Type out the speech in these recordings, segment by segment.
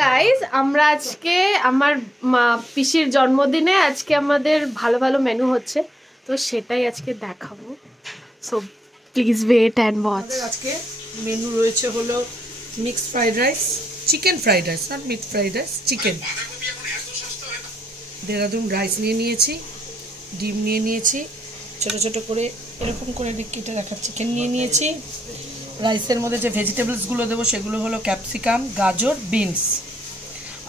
Guys, আমরা আজকে আমার পিসির জন্মদিনে আজকে আমাদের ভালো ভালো মেনু হচ্ছে, তো সেটাই আজকে দেখাবো। So please wait and watch. আজকে মেনু রয়েছে হলো mixed fried rice, chicken fried rice, not meat fried rice, chicken. Dehradun rice নিয়ে নিয়েছি, ডিম নিয়ে নিয়েছি, ছোট ছোট করে এরকম করে কেটে রাখা চিকেন নিয়ে নিয়েছি। রাইসের মধ্যে যে ভেজিটেবলসগুলো দেবো সেগুলো হলো ক্যাপসিকাম, গাজর, বিনস।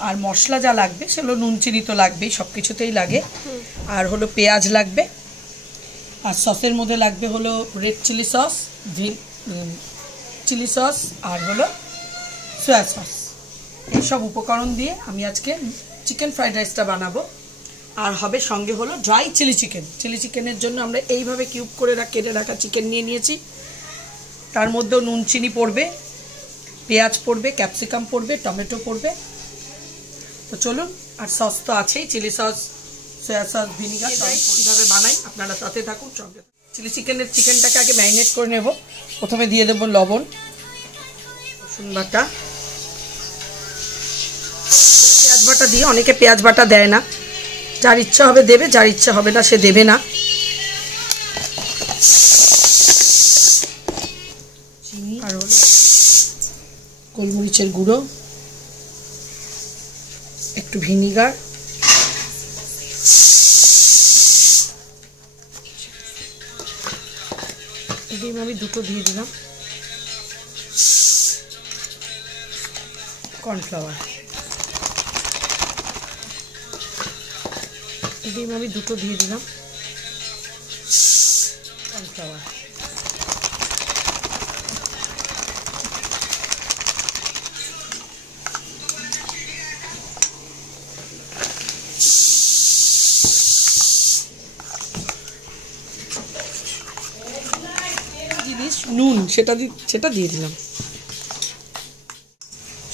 আর মশলা যা লাগবে সেগুলো নুন চিনি তো লাগবেই, সব কিছুতেই লাগে। আর হলো পেঁয়াজ লাগবে, আর সসের মধ্যে লাগবে হলো red chilli sauce, chilli sauce, আর হলো সয়া সস। এইসব উপকরণ দিয়ে আমি আজকে চিকেন ফ্রাইড রাইসটা বানাবো। আর হবে সঙ্গে হলো ড্রাই চিলি চিকেন। চিলি চিকেনের জন্য আমরা এইভাবে কিউব করে কেটে রাখা চিকেন নিয়ে নিয়েছি, তার মধ্যেও নুন চিনি পড়বে, পেঁয়াজ পড়বে, ক্যাপসিকাম পড়বে, টমেটো পড়বে। তো চলুন, আর সস তো আছেই, chilli sauce, soya sauce, vinegar, কীভাবে বানাই আপনারা সাথে থাকুন সঙ্গে। চিলি চিকেনটাকে আগে ম্যারিনেট করে নেব। প্রথমে দিয়ে দেবো লবণ, রসুন বাটা, পেঁয়াজ বাটা দিয়ে, অনেকে পেঁয়াজ বাটা দেয় না, যার ইচ্ছা হবে দেবে, যার ইচ্ছা হবে না সে দেবে না। চিনি, আর হলো গোলমরিচের গুঁড়ো, একটু ভিনিগার, ডিম আমি দুটো দিয়ে দিলাম, কর্নফ্লাওয়ার, ডিম আমি দুটো দিয়ে দিলাম, কর্নফ্লাওয়ার। জিনিস নুন সেটা দিয়ে দিলাম।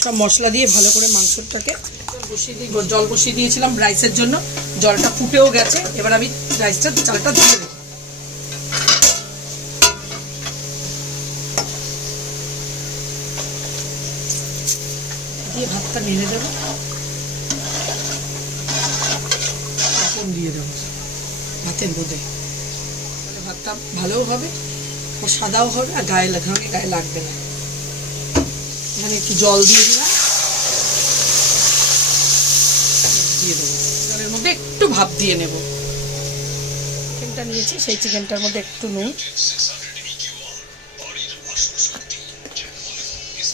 সব মশলা দিয়ে ভালো করে মাংসটাকে জল বসিয়ে দিয়েছিলাম রাইসের জন্য, জলটা ফুটেও গেছে। এবার আমি চালটা দিয়ে দেবো, দিয়ে ভাতটা নেড়ে দেবো, এখন দিয়ে দেবো ভাতের মধ্যে। ভাতটা ভালোও হবে, আর সাদাও হবে, আর গায়ে লাগবে না। এখানে একটু জল দিয়ে দিলাম, দিয়ে দেবো জলের মধ্যে, একটু ভাপ দিয়ে নেব। চিকেনটা নিয়েছি, সেই চিকেনটার মধ্যে একটু নুন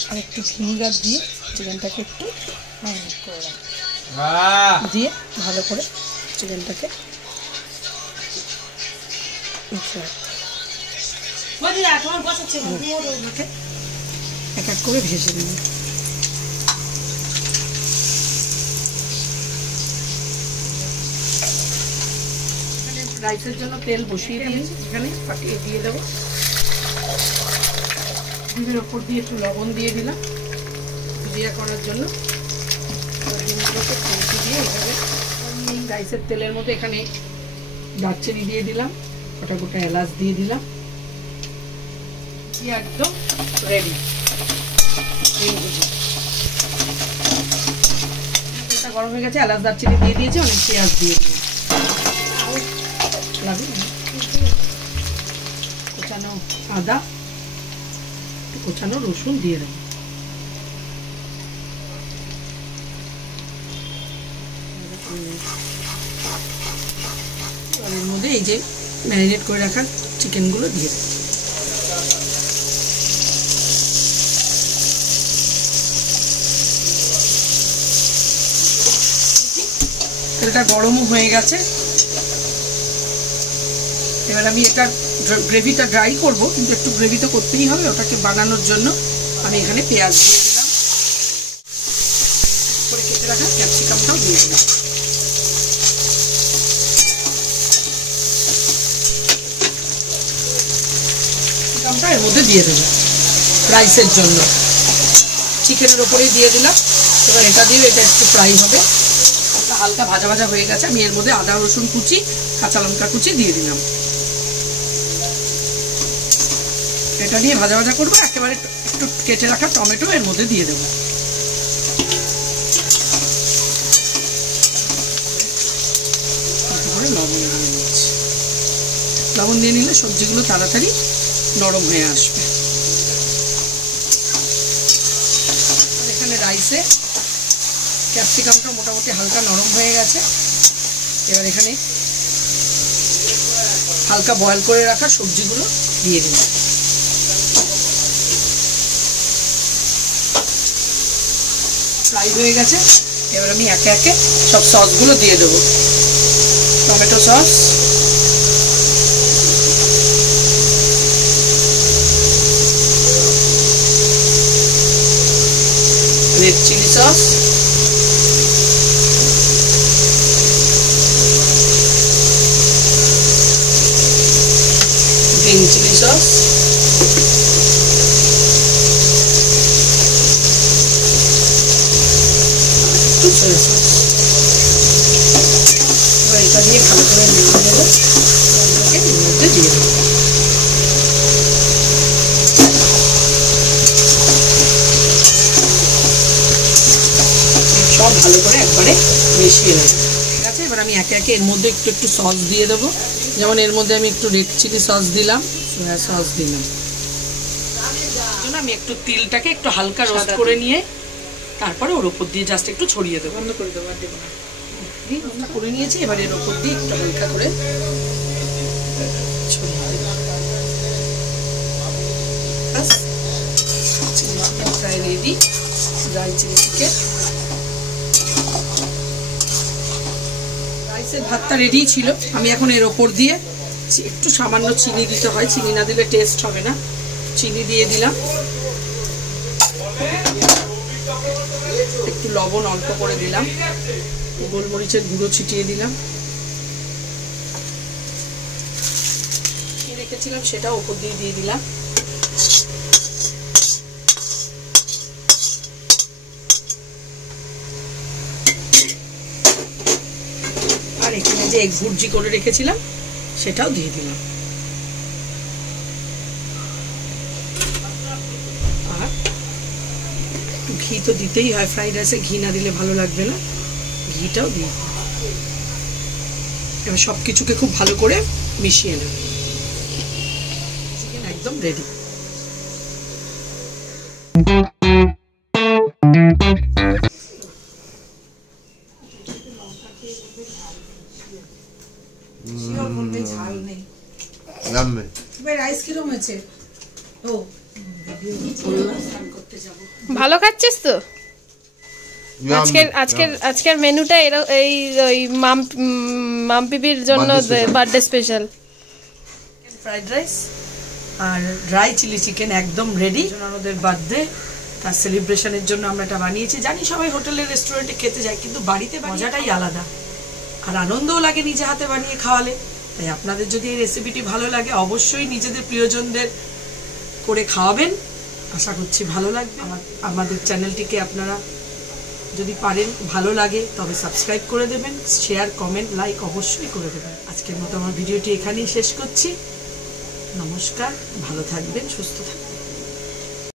আর একটু ভিনিগার দিয়ে চিকেনটাকে একটু ম্যারিনেট করে রাখবো, দিয়ে ভালো করে চিকেনটাকে এক এক করে ভেজে নেব। রাইসের জন্য তেল বসিয়ে দিয়েছি, এখানে ফাটিয়ে দিয়ে দেবো। ডিমের ওপর দিয়ে একটু লবণ দিয়ে দিলাম ভুজিয়া করার জন্য। ডিমগুলোকে খুঁটি দিয়ে এইভাবে এই রাইসের তেলের মধ্যে এখানে দারচিনি দিয়ে দিলাম, গোটা গোটা এলাচ দিয়ে দিলাম, একদম রেডি। এটা গরম হয়ে গেছে, এলাচ দারচিনি দিয়ে দিয়েছি, অনেক পেঁয়াজ দিয়ে দিলাম, কোচানো আদা, কোচানো রসুন দিয়ে দেবো। এর মধ্যে এই যে ম্যারিনেট করে রাখা চিকেনগুলো দিয়ে দেবো। তেলটা গরমও হয়ে গেছে। এবার আমি এটা গ্রেভিটা ড্রাই করব, কিন্তু একটু গ্রেভি তো করতেই হবে, ওটাকে বানানোর জন্য আমি এখানে পেঁয়াজ দিয়ে দিলাম, করে কেটে রাখা ক্যাপসিকামটাও দিয়ে দিলাম। ক্যাপসিকামটা এর মধ্যে দিয়ে দেবো রাইসের জন্য, চিকেনের ওপরেই দিয়ে দিলাম। এবার এটা দিয়ে এটা একটু ফ্রাই হবে, হালকা ভাজা ভাজা হয়ে গেছে। আমি এর মধ্যে আদা রসুন কুচি, কাঁচা লঙ্কা কুচি দিয়ে দিলাম। এটা দিয়ে ভাজা ভাজা করবো। একেবারে একটু কেটে রাখা টমেটো এর মধ্যে দিয়ে দেবো। লবণ দিয়ে নিলে সবজিগুলো তাড়াতাড়ি নরম হয়ে আসবে। এখানে রাইসে ক্যাপসিকামটা মোটামুটি হালকা নরম হয়ে গেছে। এবার এখানে হালকা বয়েল করে রাখা সবজিগুলো দিয়ে দিন। ফ্রাই হয়ে গেছে। এবার আমি একে একে সব সসগুলো দিয়ে দেবো। Tomato sauce, red chilli sauce, green chilli sauce, একটু সয়া সস। এবার এটা দিয়ে ভালো করে নেড়ে দেবো, এর মধ্যে দিয়ে দেবো। সব ভালো করে একবারে মিশিয়ে নেব। ঠিক আছে, এবার আমি একে একে এর মধ্যে একটু একটু সস দিয়ে দেবো। যেমন এর মধ্যে আমি একটু রেড চিলি সস দিলাম, সয়া সস দিলাম। আমি একটু তিলটাকে একটু হালকা রোস্ট করে নিয়ে তারপরে ওর উপর দিয়ে জাস্ট একটু ছড়িয়ে দেবো। বন্ধ করে দেবো, আর দেবো না। করে নিয়েছি, এবার এর উপর দিয়ে একটু হালকা করে ছড়িয়ে দেবো। চিলি চিকেন প্রায় রেডি, ড্রাই চিলি চিকেন। রাইসের ভাতটা রেডি ছিল। আমি এখন এর ওপর দিয়ে একটু সামান্য চিনি দিতে হয়, চিনি না দিলে টেস্ট হবে না। চিনি দিয়ে দিলাম, একটু লবণ অল্প করে দিলাম, গোলমরিচের গুঁড়ো ছিটিয়ে দিলাম, রেখেছিলাম সেটা ওপর দিয়ে দিয়ে দিলাম। আর এখানে যে এগ ভুর্জি করে রেখেছিলাম সেটাও দিয়ে দিলাম। আর একটু ঘি তো দিতেই হয়, ফ্রাইড রাইসে ঘি না দিলে ভালো লাগবে না, ঘিটাও দিয়ে দিলাম। এবার সব কিছুকে খুব ভালো করে মিশিয়ে নেব। চিকেন একদম রেডি। ভালো খাচ্ছিস তো? আজকের মেনুটা এই মাম্পিবির জন্য বার্থডে স্পেশাল ফ্রাইড রাইস আর ড্রাই চিলি চিকেন একদম রেডি। ওদের বার্থডে, তার সেলিব্রেশনের জন্য আমরা এটা বানিয়েছি। জানি সবাই হোটেলে রেস্টুরেন্টে খেতে যায়, কিন্তু বাড়িতে মজাটাই আলাদা আর আনন্দও লাগে নিজে হাতে বানিয়ে খাওয়ালে। তাই আপনাদের যদি এই রেসিপিটি ভালো লাগে অবশ্যই নিজেদের প্রিয়জনদের করে খাওয়াবেন। আশা করছি ভালো লাগবে। আমাদের চ্যানেলটিকে আপনারা যদি পারেন, ভালো লাগে তবে সাবস্ক্রাইব করে দেবেন, শেয়ার কমেন্ট লাইক অবশ্যই করে দেবেন। আজকের মতো আমার ভিডিওটি এখানেই শেষ করছি। নমস্কার, ভালো থাকবেন, সুস্থ থাকবেন।